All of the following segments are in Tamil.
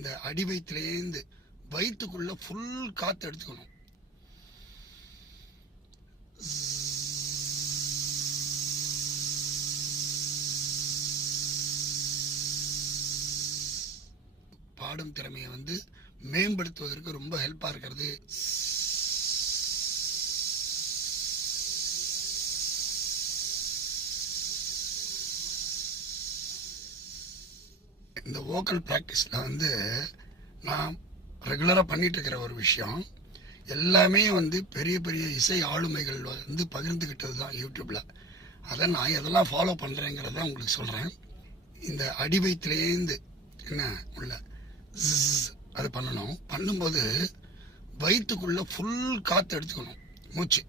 இந்த அடி வயிற்றுலேருந்து வயிற்றுக்குள்ள ஃபுல் காற்று எடுத்துக்கணும். பாடும் திறமையை மேம்படுத்துவதற்கு ரொம்ப ஹெல்ப்பாக இருக்கிறது. இந்த வோக்கல் ப்ராக்டிஸில் நான் ரெகுலராக பண்ணிட்டு இருக்கிற ஒரு விஷயம் எல்லாமே பெரிய பெரிய இசை ஆளுமைகள் பகிர்ந்துக்கிட்டது தான் யூடியூப்பில். அதை நான் எதெல்லாம் ஃபாலோ பண்ணுறேங்கிறத உங்களுக்கு சொல்கிறேன். இந்த அடி வயிற்றுலேருந்து என்ன உள்ள அது பண்ணணும். பண்ணும்போது வயிற்றுக்குள்ள ஃபுல் காற்று எடுத்துக்கணும். மூச்சு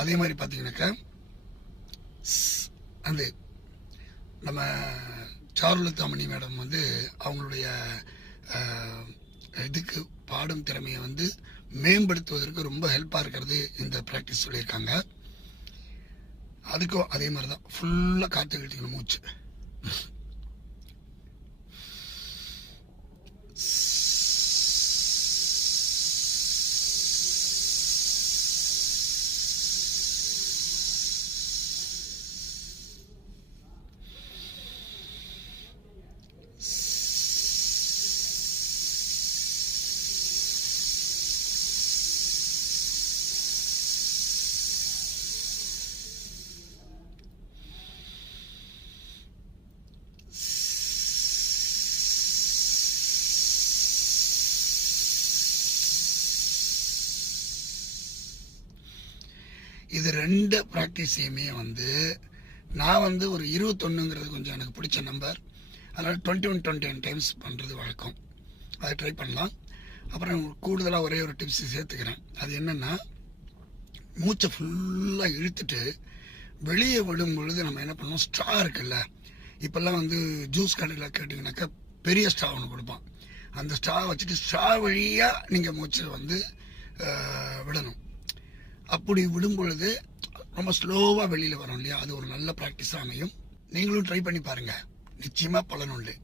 அதே மாதிரி பார்த்தீங்கன்னாக்கா அந்த நம்ம சாருலதாமணி மேடம் அவங்களுடைய இதுக்கு பாடும் திறமையை மேம்படுத்துவதற்கு ரொம்ப ஹெல்ப்பாக இருக்கிறது இந்த ப்ராக்டிஸ் சொல்லியிருக்காங்க. அதுக்கும் அதே மாதிரி தான் ஃபுல்லாக காற்று கட்டிக்கணும் மூச்சு. இது ரெண்டு ப்ராக்டிஸையுமே நான் ஒரு 21ங்கிறது கொஞ்சம் எனக்கு பிடிச்ச நம்பர். அதனால் 21 டைம்ஸ் பண்ணுறது வழக்கம். அதை ட்ரை பண்ணலாம். அப்புறம் கூடுதலாக ஒரே ஒரு டிப்ஸ் சேர்த்துக்கிறேன். அது என்னென்னா, மூச்சை ஃபுல்லாக இழுத்துட்டு வெளியே விடும் பொழுது நம்ம என்ன பண்ணோம், ஸ்ட்ரா இருக்குல்ல, இப்போல்லாம் ஜூஸ் கடையில் கேட்டிங்கனாக்கா பெரிய ஸ்ட்ரா ஒன்று கொடுப்பான். அந்த ஸ்ட்ரா வச்சுட்டு ஸ்ட்ரா வழியாக நீங்கள் மூச்சை விடணும். அப்படி விடும் பொழுது ரொம்ப ஸ்லோவாக வெளியில் வரும் இல்லையா, அது ஒரு நல்ல ப்ராக்டிஸாக அமையும். நீங்களும் ட்ரை பண்ணி பாருங்கள், நிச்சயமாக பலனுண்டு.